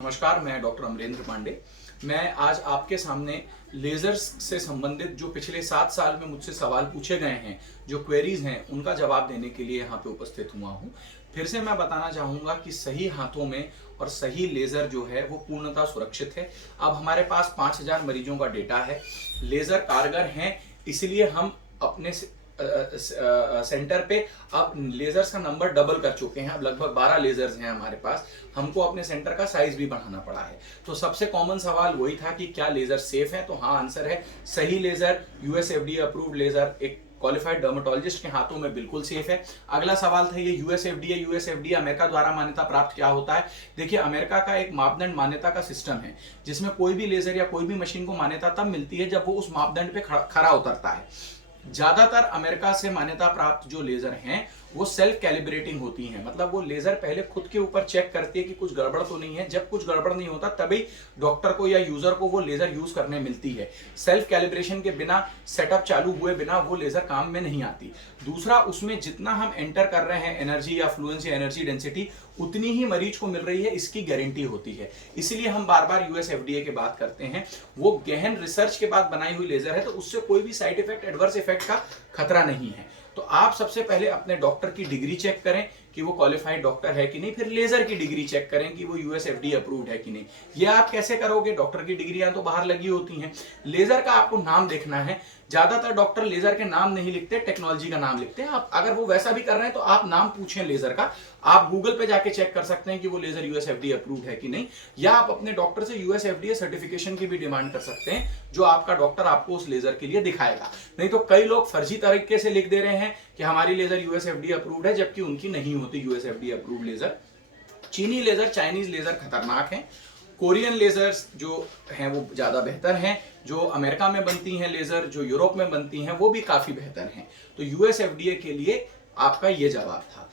नमस्कार, मैं डॉक्टर अमरेंद्र पांडे। मैं आज आपके सामने लेजर्स से संबंधित जो पिछले 7 साल में मुझसे सवाल पूछे गए हैं, जो क्वेरीज हैं, उनका जवाब देने के लिए यहाँ पे उपस्थित हुआ हूँ। फिर से मैं बताना चाहूँगा कि सही हाथों में और सही लेज़र जो है वो पूर्णतः सुरक्षित है। अब हमारे पास 5000 मरीजों का डेटा है। लेज़र कारगर हैं, इसलिए हम अपने सेंटर पे अब लेजर्स का नंबर डबल कर चुके हैं। अब लगभग 12 लेजर्स हैं हमारे पास। हमको अपने सेंटर का साइज भी बढ़ाना पड़ा है। तो सबसे कॉमन सवाल वही था कि क्या लेजर सेफ है। तो हाँ, आंसर है सही laser, US FDA approved laser एक क्वालिफाइड डर्मेटोलॉजिस्ट के हाथों में बिल्कुल सेफ है। अगला सवाल था ये यूएस एफडीए अमेरिका द्वारा मान्यता प्राप्त क्या होता है। देखिए, अमेरिका का एक मापदंड मान्यता का सिस्टम है जिसमें कोई भी लेजर या कोई भी मशीन को मान्यता तब मिलती है जब वो उस मापदंड पे खरा उतरता है। ज्यादातर अमेरिका से मान्यता प्राप्त जो लेजर हैं वो सेल्फ कैलिब्रेटिंग होती हैं, मतलब वो लेजर पहले खुद के ऊपर चेक करती है कि कुछ गड़बड़ तो नहीं है। जब कुछ गड़बड़ नहीं होता तभी डॉक्टर को या यूजर को वो लेजर यूज करने मिलती है। सेल्फ कैलिब्रेशन के बिना, सेटअप चालू हुए बिना वो लेजर काम में नहीं आती। दूसरा, उसमें जितना हम एंटर कर रहे हैं एनर्जी या फ्लुएंस या एनर्जी डेंसिटी, उतनी ही मरीज को मिल रही है, इसकी गारंटी होती है। इसीलिए हम बार बार यूएस एफडीए की बात करते हैं। वो गहन रिसर्च के बाद बनाई हुई लेजर है, तो उससे कोई भी साइड इफेक्ट, एडवर्स इफेक्ट का खतरा नहीं है। तो आप सबसे पहले अपने डॉक्टर की डिग्री चेक करें कि वो क्वालिफाइड डॉक्टर है कि नहीं। फिर लेजर की डिग्री चेक करें कि वो यूएस एफडीए अप्रूव्ड है कि नहीं। ये आप कैसे करोगे? डॉक्टर की डिग्रियां तो बाहर लगी होती हैं। लेजर का आपको नाम देखना है। ज्यादातर डॉक्टर लेजर के नाम नहीं लिखते, टेक्नोलॉजी का नाम लिखते हैं। आप अगर वो वैसा भी कर रहे हैं तो आप नाम पूछें लेजर का। आप गूगल पे जाके चेक कर सकते हैं कि वो लेजर यूएस एफडीए अप्रूव्ड है कि नहीं, या आप अपने डॉक्टर से यूएस एफडीए सर्टिफिकेशन की भी डिमांड कर सकते हैं, जो आपका डॉक्टर आपको उस लेजर के लिए दिखाएगा। नहीं तो कई लोग फर्जी तरीके से लिख दे रहे हैं कि हमारी लेजर यूएस एफडीए अप्रूव्ड है, जबकि उनकी नहीं होती यूएस एफडीए अप्रूव्ड लेजर। चीनी लेजर, चाइनीज लेजर खतरनाक है। कोरियन लेजर्स जो हैं वो ज्यादा बेहतर हैं। जो अमेरिका में बनती हैं लेजर, जो यूरोप में बनती हैं, वो भी काफी बेहतर हैं। तो यूएस एफडीए के लिए आपका ये जवाब था।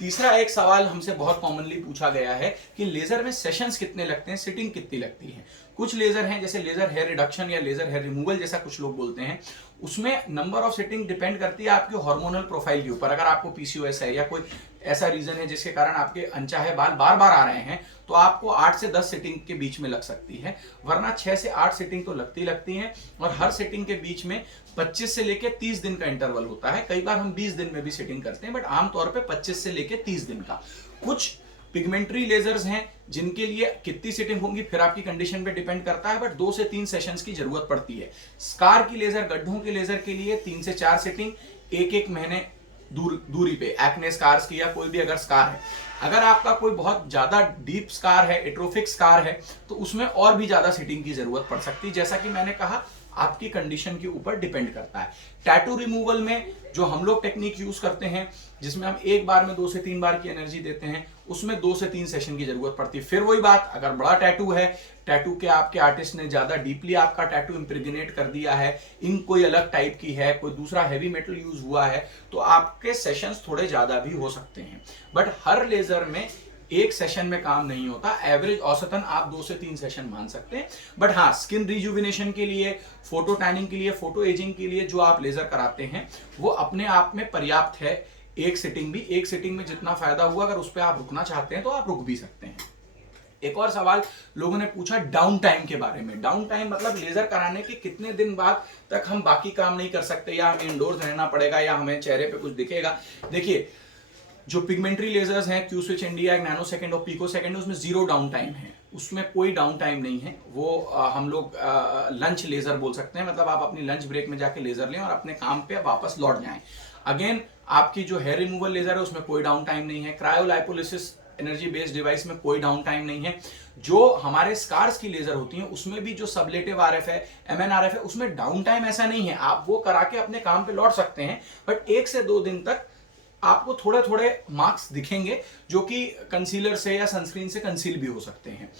तीसरा एक सवाल हमसे बहुत कॉमनली पूछा गया है कि लेजर में सेशंस कितने लगते हैं, सिटिंग कितनी लगती है। कुछ लेजर हैं जैसे लेजर हेयर रिडक्शन या लेजर हेयर रिमूवल जैसा कुछ लोग बोलते हैं, उसमें नंबर ऑफ सिटिंग डिपेंड करती है आपके हार्मोनल प्रोफाइल के ऊपर। अगर आपको पीसीओएस है या कोई ऐसा रीजन है जिसके कारण आपके अनचाहे बाल बार बार आ रहे हैं, तो आपको 8 से 10 सिटिंग के बीच में लग सकती है, वरना 6 से 8 सिटिंग तो लगती हैं। और हर सिटिंग के बीच में 25 से लेके 30 दिन का इंटरवल होता है। कई बार हम 20 दिन में भी सिटिंग करते हैं, बट आमतौर पे 25 से लेके 30 दिन का। कुछ पिगमेंट्री लेजर्स हैं जिनके लिए कितनी सिटिंग होंगी फिर आपकी कंडीशन पे डिपेंड करता है, बट 2 से 3 सेशंस की जरूरत पड़ती है। स्कार की लेजर, गड्ढों के लेजर के लिए 3 से 4 सिटिंग, एक महीने दूरी पे। एक्ने स्कार्स की या कोई भी अगर स्कार है, अगर आपका कोई बहुत ज्यादा डीप स्कार है, एट्रोफिक स्कार है, तो उसमें और भी ज्यादा सिटिंग की जरूरत पड़ सकती है। जैसा कि मैंने कहा, आपकी कंडीशन के ऊपर डिपेंड करता है। टैटू रिमूवल में जो हम लोग टेक्निक यूज करते हैं, जिसमें हम एक बार में 2 से 3 बार की एनर्जी देते हैं, उसमें 2 से 3 सेशन की जरूरत पड़ती है। फिर वही बात, अगर बड़ा टैटू है, टैटू के आपके आर्टिस्ट ने ज्यादा डीपली आपका टैटू इंप्रेग्नेट कर दिया है, इंक कोई अलग टाइप की है, कोई दूसरा हैवी मेटल यूज हुआ है, तो आपके सेशंस थोड़े ज्यादा भी हो सकते हैं। बट हर लेजर में एक सेशन में काम नहीं होता। एवरेज औसतन आप 2 से 3 सेशन मान सकते हैं। बट हाँ, स्किन रिजुविनेशन के लिए, फोटो टैनिंग के लिए, फोटो एजिंग के लिए जो आप लेजर कराते हैं वो अपने आप में पर्याप्त है। एक सिटिंग में जितना फायदा हुआ, अगर उस पर आप रुकना चाहते हैं तो आप रुक भी सकते हैं। एक और सवाल लोगों ने पूछा डाउन टाइम के बारे में। डाउन टाइम मतलब लेजर कराने के कितने दिन बाद तक हम बाकी काम नहीं कर सकते, या हमें इंडोर्स रहना पड़ेगा, या हमें चेहरे पे कुछ दिखेगा। देखिए, जो पिगमेंट्री लेजर्स हैं, Q switch India, nano second और पिको सेकंड, उसमें 0 डाउन टाइम है। उसमें कोई डाउन टाइम नहीं है। वो हम लोग लंच लेजर बोल सकते हैं, मतलब आप अपनी लंच ब्रेक में जाके लेजर लें और अपने काम पे वापस लौट जाएं। अगेन, आपकी जो हेयर रिमूवल लेजर है उसमें कोई डाउन टाइम नहीं है। क्रायोलाइपोलिसिस एनर्जी बेस्ड डिवाइस में कोई डाउन टाइम नहीं है। जो हमारे स्कार्स की लेजर होती हैं उसमें भी जो सबलेटिव आरएफ है, एमएनआरएफ है, उसमें डाउन टाइम ऐसा नहीं है। आप वो करा के अपने काम पे लौट सकते हैं, बट 1 से 2 दिन तक आपको थोड़े थोड़े मार्क्स दिखेंगे, जो कि कंसीलर से या सनस्क्रीन से कंसील भी हो सकते हैं।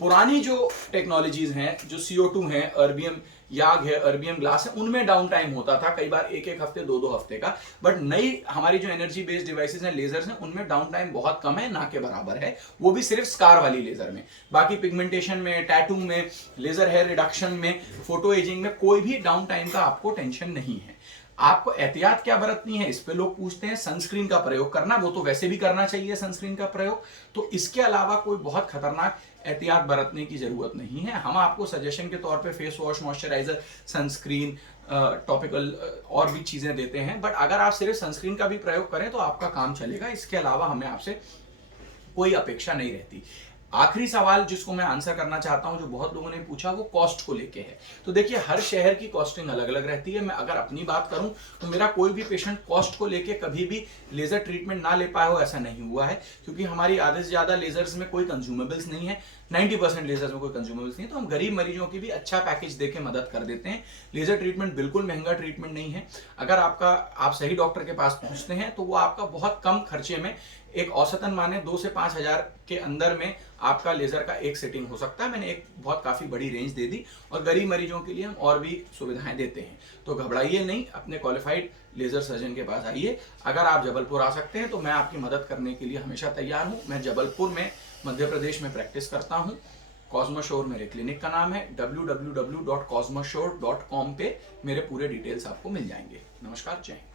पुरानी जो टेक्नोलॉजीज हैं, जो CO2 है, अर्बियम याग है, अर्बियम ग्लास है, उनमें डाउन टाइम होता था कई बार 1-1 हफ्ते, 2-2 हफ्ते का। बट नई हमारी जो एनर्जी बेस्ड डिवाइसेस हैं, लेजर्स हैं, उनमें डाउन टाइम बहुत कम है, ना के बराबर है। वो भी सिर्फ स्कार वाली लेजर में। बाकी पिगमेंटेशन में, टैटू में, लेजर हेयर रिडक्शन में, फोटो एजिंग में कोई भी डाउन टाइम का आपको टेंशन नहीं है। आपको एहतियात क्या बरतनी है, इस पे लोग पूछते हैं। सनस्क्रीन का प्रयोग करना, वो तो वैसे भी करना चाहिए सनस्क्रीन का प्रयोग। तो इसके अलावा कोई बहुत खतरनाक एहतियात बरतने की जरूरत नहीं है। हम आपको सजेशन के तौर पे face wash, moisturiser, sunscreen, topical और भी चीजें देते हैं, बट अगर आप सिर्फ सनस्क्रीन का भी प्रयोग करें तो आपका काम चलेगा। इसके अलावा हमें आपसे कोई अपेक्षा नहीं रहती। आखिरी सवाल जिसको मैं आंसर करना चाहता हूं, जो बहुत लोगों ने पूछा, वो कॉस्ट को लेके है। तो देखिए, हर शहर की कॉस्टिंग अलग अलग रहती है। मैं अगर अपनी बात करूं तो मेरा कोई भी पेशेंट कॉस्ट को लेके कभी भी लेजर ट्रीटमेंट ना ले पाया हो, ऐसा नहीं हुआ है, क्योंकि हमारी आधे से ज्यादा लेजर्स में कोई कंज्यूमेबल्स नहीं है। 90% लेजर्स में कोई कंज्यूमेबल्स नहीं है, तो हम गरीब मरीजों की भी अच्छा पैकेज देके मदद कर देते हैं। लेजर ट्रीटमेंट बिल्कुल महंगा ट्रीटमेंट नहीं है। अगर आप सही डॉक्टर के पास पहुंचते हैं तो वो आपका बहुत कम खर्चे में, एक औसतन माने 2 से 5 हजार के अंदर में आपका लेजर का एक सेटिंग हो सकता है। मैंने एक बहुत काफी बड़ी रेंज दे दी, और गरीब मरीजों के लिए हम और भी सुविधाएं देते हैं। तो घबराइए नहीं, अपने क्वालिफाइड लेजर सर्जन के पास आइए। अगर आप जबलपुर आ सकते हैं तो मैं आपकी मदद करने के लिए हमेशा तैयार हूं। मैं जबलपुर में, मध्य प्रदेश में प्रैक्टिस करता हूं। कॉस्मोश्योर मेरे क्लिनिक का नाम है। www.cosmosure.com पे मेरे पूरे डिटेल्स आपको मिल जाएंगे। नमस्कार, जय हिंद।